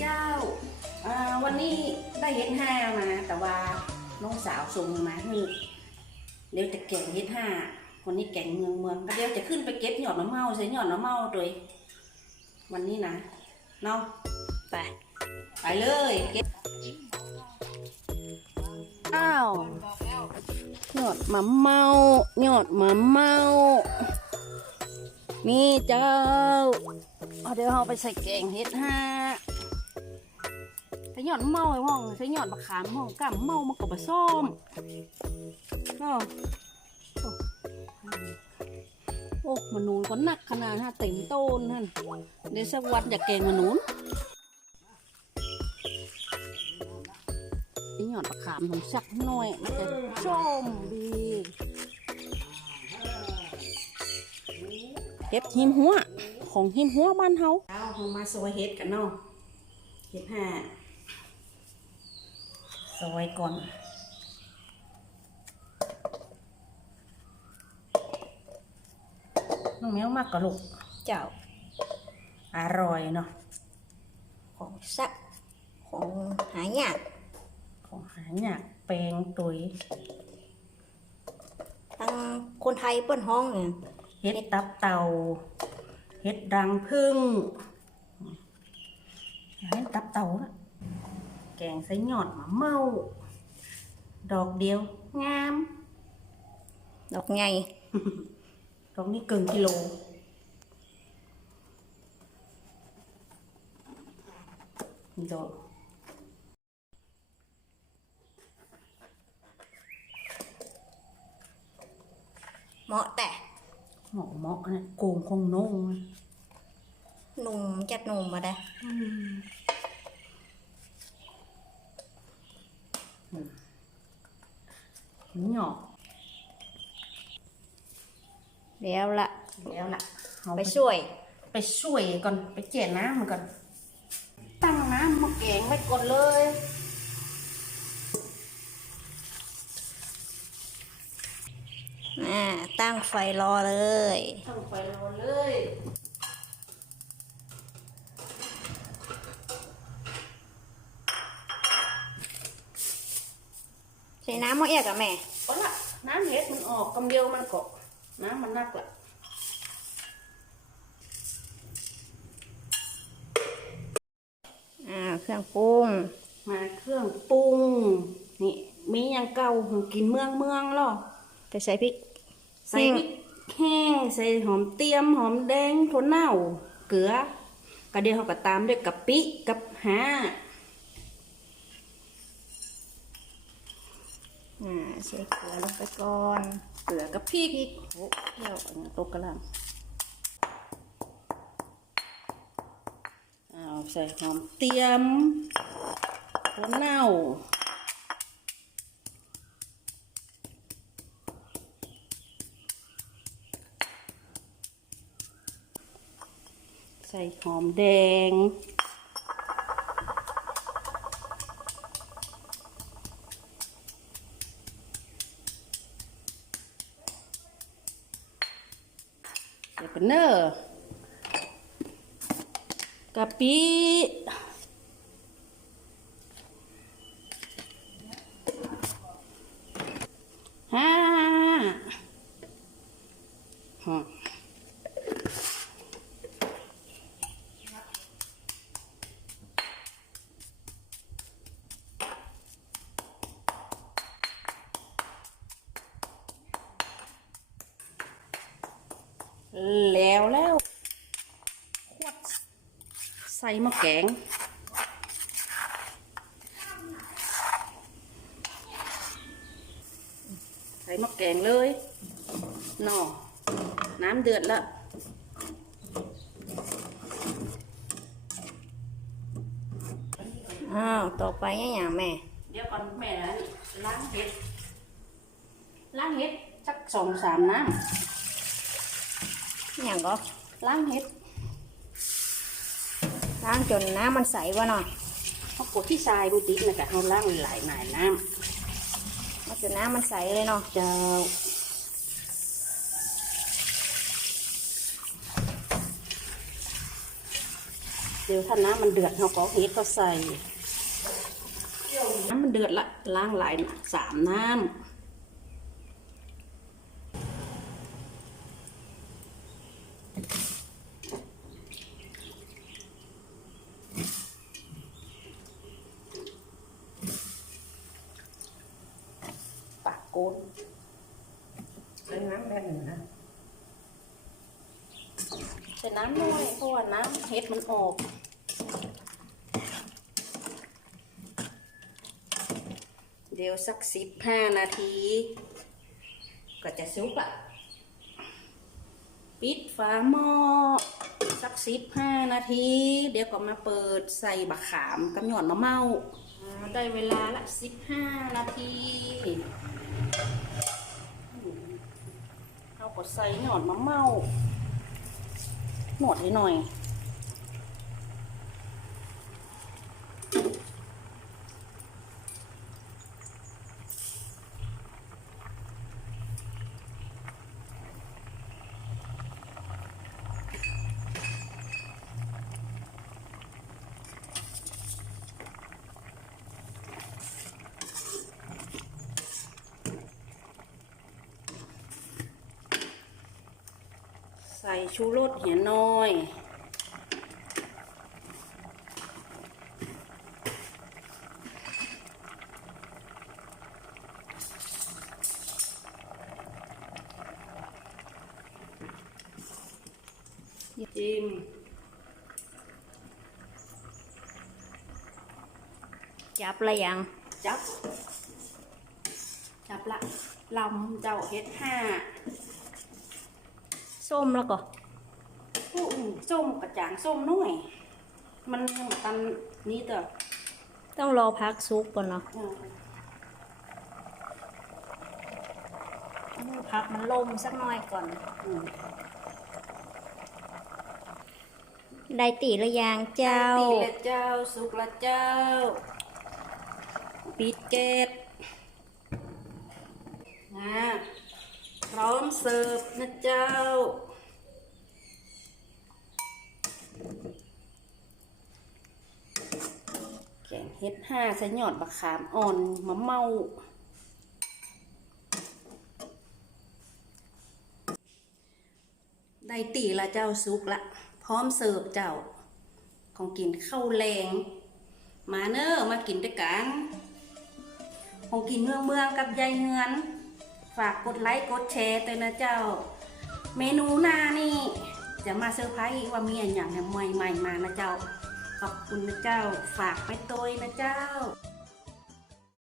เจ้าวันนี้ได้เฮ็ดห้ามาแต่ว่าน้องสาวส่งมาคือเดี๋ยวจะแกงเฮ็ดห้าคนนี้แกงเมืองเดี๋ยวจะขึ้นไปเก็บหยอดน้ำเมาใส่หยอดน้ำเมาโดยวันนี้นะเนาะไปเลยเก็บอ้าวหยอดมะเมาหยอดมะเมานี่เจ้าเดี๋ยวเราไปใส่แกงเฮ็ดห้าใส่หยอดเมาไอ้ห้องใส่หยอดมะขามห้องก้ามเมามันก็บะส้มโอ้มะนูนก็หนักขนาดฮะเต็มต้นท่านเดี๋ยวสักวันจะแกงมะนูนใส่หยอดมะขามของสักหน่อยมันจะส้มดีเฮ็ดหิมหัวของหิมหัวบ้านเฮาเอามาซอยเฮ็ดกันเนาะเฮ็ดห้าซอยก่อนน้องแมวมากกว่าลูกเจ้าอร่อยเนาะของสักของหายากแปลงตุ๋ยตั้งคนไทยเปิ้นห้องเนี่ยเฮ็ดตับเต่าเฮ็ดรังผึ้งเฮ็ดตับเต่าแกงใส่หยอดมะเมาดอกเดียวงามดอกใหญ่ดอกนี้เกินกิโลนี่ดอกเหมาะแต่เหมาะนะโกงคงนุ่งหนุ่มจัดหนุ่มมาได้หยอกแล้วล่ะไปช่วยก่อนไปเจี่ยน้ำมันก่อนตั้งน้ำมาแกงไว้ก่อนเลยตั้งไฟรอเลยใส่น้ำมะเอียกอะแม่ก็ละน้ำเห็ดมันออกกำเดียวมันก็น้ำมันนักละเครื่องปรุงมาเครื่องปรุงนี่มีอย่างเก่ากินเมืองหรอไปใส่พริกแห้งใส่หอมเตียมหอมแดงถั่วเน่าเกลือกระเดียวเขาก็ตามด้วยกะปิกับห่าใส่เกลือลงไปก่อนเกลือกับพริกโอ้เที่ยวตกกระลำใส่หอมเตียมถั่วเน่าใส่หอมแดงใส่เป็นเนอร์กะปิแล้วขวดใส่มะแกงเลยหน่อน้ำเดือดแล้วต่อไปอย่างแม่เดี๋ยวก่อนแม่ล้างเห็ดสัก2-3น้ำอย่างก็ล้างเห็ดล้างจนน้ำมันใสวะเนาะเขากดที่ทรายบุติกนะกะเขาล้างหลายน้ำมาจนน้ำมันใสเลยเนาะเจ้า อ เดี๋ยวถ้าน้ำมันเดือดเราก็เฮ็ดก็ใส่น้ำมันเดือดละล้างหลาย3 น้ำปากโกน ใช้น้ำแดงนะ ใส่น้ำน้อยเพราะว่าน้ำเฮ็ดมันออกเดี๋ยวสัก15 นาที ก็จะสุกละปิดฝาหม้อสัก15 นาที เดี๋ยวก็มาเปิดใส่บะขามกับหย่อนมะเม่าได้เวลาละ15 นาทีเอาก็ใส่หย่อนมะเม่าหนวดให้หน่อยใส่ชูรสเหี่ยน้อยจิ้ม จับอะไรยัง จับละลำเจ้าเฮ็ด5 ส้มแล้วก็ ผู้ส้มกระจ่างส้มน้อย มันยังแบบตันนี้เด้อ ต้องรอพักซุปก่อนเนาะพักมันลมสักหน่อยก่อน ได้ตีละยางเจ้า ตีละเจ้าสุกละเจ้าปิดเกตพร้อมเสิร์ฟนะเจ้าแกงเฮ็ด5ใส่หยอดบักขามอ่อนมะเม่าได้ตีละเจ้าสุกละพร้อมเสิร์ฟเจ้าของกินข้าวแรงมาเนอมากินด้วยกันของกินเมืองกับยายเฮือนฝากกดไลค์กดแชร์ด้วยนะเจ้าเมนูหน้านี่จะมาเซอร์ไพรส์ว่ามีอย่างใหม่ๆมานะเจ้าขอบคุณนะเจ้าฝากไปตัวนะเจ้า